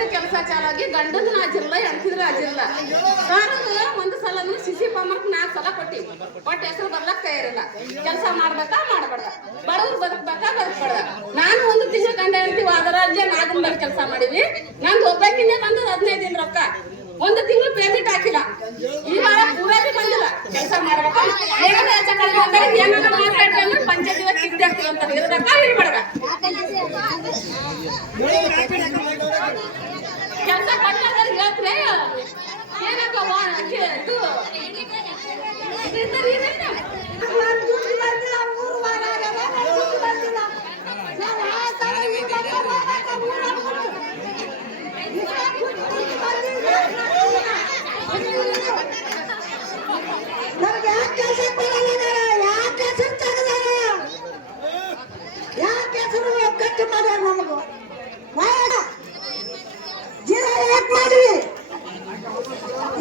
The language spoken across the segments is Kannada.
ಮನೆಯದು ಕೆಲಸ ಚಾಲಾಗಿ ಗಂಡದ ರಾಜಿಲ್ಲ ಹೆಣ್ತಿದ್ರ ರಾಜಿಲ್ಲ. ಸಾರಿಗೆ ಒಂದು ಸಲ ಸಿಸಿ ಪಾಮರ್ಕ್ 4 ಸಲ ಕೊಟ್ಟಿ ಒಟ್ಟು ಹೆಸರು ಬರ್ಲಕ್ ತಯಾರಿಲ್ಲ. ಕೆಲಸ ಮಾಡ್ಬೇಕಾ ಮಾಡಬಾರ್ದ, ಬಡವ್ರು ಬದುಕ್ಬೇಕಾ ಬದುಕ್ಬಾರ್ದ. ನಾನು 1 ತಿಂಗಳು ಗಂಡ ಹೆಂಡತಿ ವಾದರಾಜ್ಯ ನಾಗಂಬರ್ ಕೆಲಸ ಮಾಡಿವಿ. ನಂದು ಒಬ್ಬಾಕಿನೇ ಬಂದು 15 ದಿನ ರೊಕ್ಕ, 1 ತಿಂಗಳು ಪೇಮೆಂಟ್ ಹಾಕಿಲ್ಲ. ಈ ವಾರ ಪೂರಾಗಿ ಬಂದಿಲ್ಲ. ಕೆಲಸ ಮಾಡ್ಬೇಕಾ ಏನಾದ್ರು ಹೆಚ್ಚ ಕಡಿಮೆ ಅಂದ್ರೆ ಏನಾದ್ರು ಮಾತಾಡ್ರಿ ಅಂದ್ರೆ ಪಂಚಾಯತಿಗೆ ಕಿಡ್ಡಿ ಹಾಕ್ತೀವಿ ಅಂತ ಇರ್ಬೇಕಾ ಇರ್ಬೇಡ. ಕೆಲಸ ಕೊಟ್ಟಾದ್ರೆ ಹೇಳ್ತ್ರೆ ಏನಕ್ಕವ ಇದು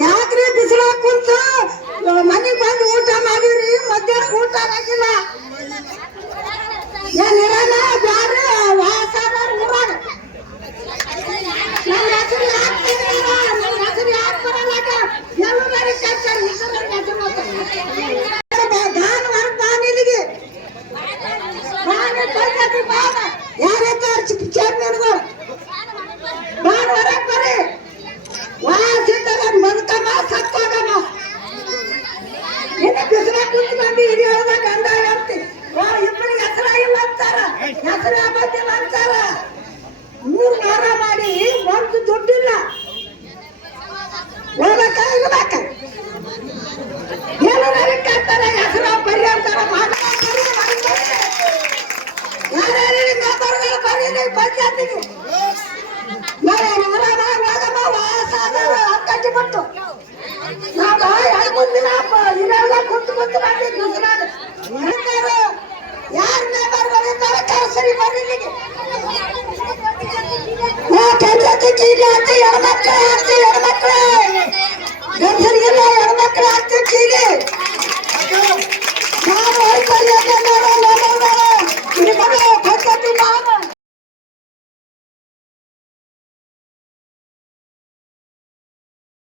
ಯಾಕ್ರಿ ಬಿಸಿಲ ಕುಂತ ಮನೆಗೆ ಬಂದು ಊಟ ಮಾಡಿವ್ರಿ, ಮಧ್ಯಾಹ್ನ ಊಟ ಆಗಿಲ್ಲ. ಏನಿರಲ್ಲ ಬ್ಯಾರೆ ವಾಸದ ಊರಾಗ ನನ್ನ ಹೆಸರು ಯಾಕೆ ಬರಲ್ಲ? ಎಲ್ಲರೂ ಕಚ್ಚಾರ ಹೆಸರು ದಾನ ಹೊರಗೆ ಬಾನಿಲಿಗೆ ಪಂಚಾಯತಿ ಬಾನ ಯಾರೈತ ಚೇರ್ಮನ್ಗಳು ಬಾನ ಹೊರಗೆ ಬರ್ರಿ. ವಾಸಿದ್ದಲ್ಲ ಬದುಕಮ್ಮ ಸತ್ತೋಗಮ್ಮ. ಇನ್ನು ಬಿಸಿಲ ಕುಂತು ಬಂದು ಹಿಡಿಯೋದ ಗಂಡ ಹೇಳ್ತಿ ಇಬ್ಬರಿಗೆ ಹೆಸರಾಗಿಲ್ಲ ಅಂತಾರ, ಹೆಸರು ಬಂದಿಲ್ಲ ಅಂತಾರ. 3 ವಾರ ಮಾಡಿ ಒಂದು ದುಡ್ಡಿಲ್ಲ. ಹೋಗಕ್ಕ ಇರ್ಬೇಕ ಎಲ್ಲರೂ ಕಟ್ತಾರೆ ಹೆಸರು ಬರಿ ಅಂತಾರ. ಯಾರ್ಯಾರಿಗೆ ಬರಲ್ಲ ಬರೀ ಪಂಚಾಯತಿಗೆ ಕಟ್ಟಿಬಿಟ್ಟು ನಾವು 2-3 ದಿನ ಇವೆಲ್ಲ ಕುಂತು ಬಂದಿದ್ದು ಯಾರ ಮೆಂಬರ್ಗಳಿದ್ದಾರೆ ಕರ್ಸರಿ ಬರೀಲಿಗೆ ಪಂಚಾಯತಿ